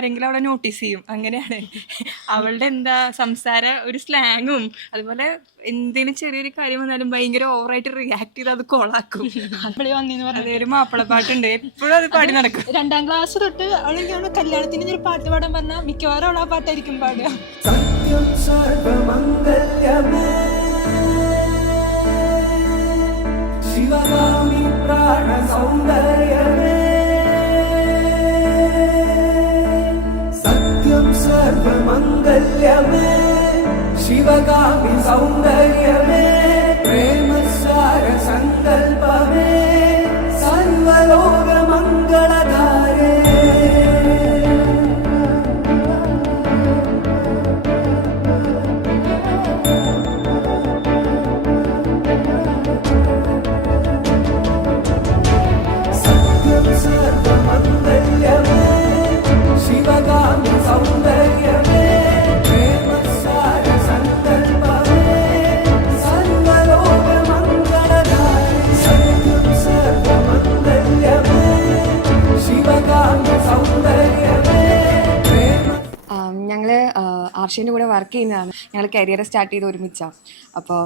ആരെങ്കിലും അവളെ നോട്ടീസ് ചെയ്യും. അങ്ങനെയാണ് അവളുടെ എന്താ സംസാര ഒരു സ്ലാങ്ങും, അതുപോലെ എന്തെങ്കിലും ചെറിയൊരു കാര്യം വന്നാലും ഭയങ്കര ഓവറായിട്ട് റിയാക്ട് ചെയ്ത് അത് കൊളാക്കും. അവള് വന്നിന്ന് പറഞ്ഞത് ഒരു മാപ്പിളപ്പാട്ടുണ്ട്, എപ്പോഴും അത് പാടി നടക്കും. 2ാം ക്ലാസ് തൊട്ട് അവളെങ്ങനെ കല്യാണത്തിന് ഒരു പാട്ട് പാടാൻ പറഞ്ഞാൽ മിക്കവാറും അവൾ ആ പാട്ടായിരിക്കും പാടുക. ശിവഗാമി പ്രാണ സൗന്ദര്യമേ സത്യം സർവമംഗല്യമേ ശിവഗാമി സൗന്ദര്യമേ പ്രേമസാര സങ്കൽപമേ സർവലോക മംഗളധാരേ. സർവമംഗല്യമേ ശിവഗാമി സൗന്ദര്യമേ പ്രേമസാര സങ്കൽപമേ സർവലോക മംഗളധാരേ. സത്യം സർവമംഗല്യമേ ശിവഗാമി സൗന്ദര്യമേ പ്രേമ. ഞങ്ങൾ ആർഷേൻ്റെ കൂടെ വർക്ക് ചെയ്യുന്നതാണ്. ഞങ്ങൾ കരിയർ സ്റ്റാർട്ട് ചെയ്ത് ഒരുമിച്ചാണ്. അപ്പോൾ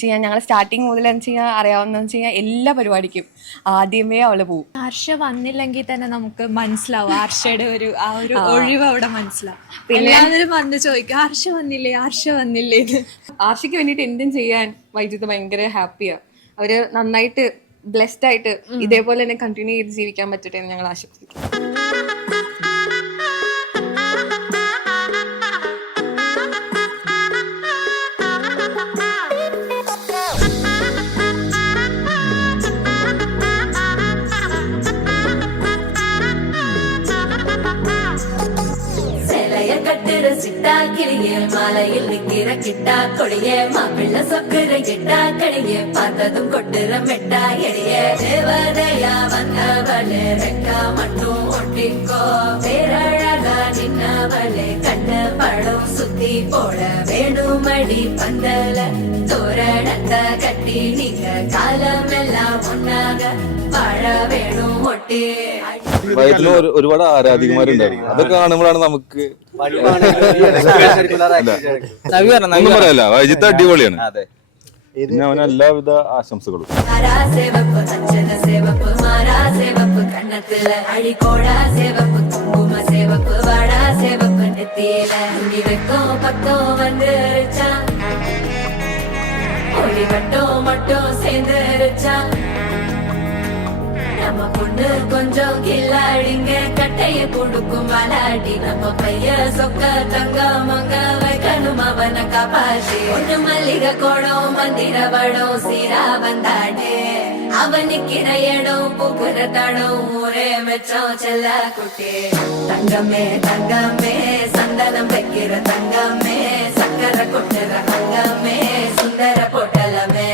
ചെയ്യാൻ ഞങ്ങൾ സ്റ്റാർട്ടിങ് മുതൽ എന്ന് വെച്ച് കഴിഞ്ഞാൽ അറിയാവുന്നതെന്ന് വെച്ച് കഴിഞ്ഞാൽ എല്ലാ പരിപാടിക്കും ആദ്യമേ അവൾ പോവും. ആർഷ വന്നില്ലെങ്കിൽ തന്നെ നമുക്ക് മനസ്സിലാവും ആർഷയുടെ ആ ഒരു ഒഴിവ് അവിടെ മനസ്സിലാവും. പിന്നെ എല്ലാവരും വന്ന് ചോദിക്കും ആർഷ വന്നില്ലേ, ആർഷ വന്നില്ലേ. ആർഷയ്ക്ക് വേണ്ടിയിട്ട് എന്തും ചെയ്യാൻ വൈദ്യുതി ഭയങ്കര ഹാപ്പിയാണ്. അവർ നന്നായിട്ട് ബ്ലെസ്ഡ് ആയിട്ട് ഇതേപോലെ തന്നെ കണ്ടിന്യൂ ചെയ്ത് ജീവിക്കാൻ പറ്റട്ടെ എന്ന് ഞങ്ങൾ ആശംസിക്കും. மாலையில் நிக்கிற கிட்டா கொடிய மாப்பிள்ள சொக்குற கிட்டா கடிய பார்த்ததும் கொட்டுற மெட்டா எடிய தேவதையா வந்தவளே ரெக்கா மட்டும் ஒட்டிக்கோ பேரழகா நின்னவளே கண்ண படம் சுத்தி போட வேணுமடி பந்தல தோரணத்தை கட்டி நீங்க காலமெல்லாம் ஒன்னாக வாழ வேணும் ஒட்டி. വയറ്റില് ഒരുപാട് ആരാധികമാരുണ്ടായിരുന്നു. അതൊക്കെ കാണുമ്പോഴാണ് നമുക്ക് ഒന്നും പറയാല്ല. വൈജിത്ത് അടിപൊളിയാണ്. പിന്നെ അവന് എല്ലാവിധ ആശംസകളും. நம்ம பொண்ணு கொஞ்சம் கில்லாடிங்க கட்டைய கொடுக்கும் வாலாடி நம்ம பைய சொக்க தங்க மங்க வைக்கணும் அவனை காப்பாசி ஒண்ணு மல்லிகை கோடம் மந்திர வடம் சீரா வந்தாடே அவனுக்கிற இடம் பூக்குற தடம் ஊரே மெச்சம் செல்ல குட்டி. தங்கமே தங்கமே சந்தனம் வைக்கிற தங்கமே சக்கரை கொட்டுற தங்கமே சுந்தர பொட்டலமே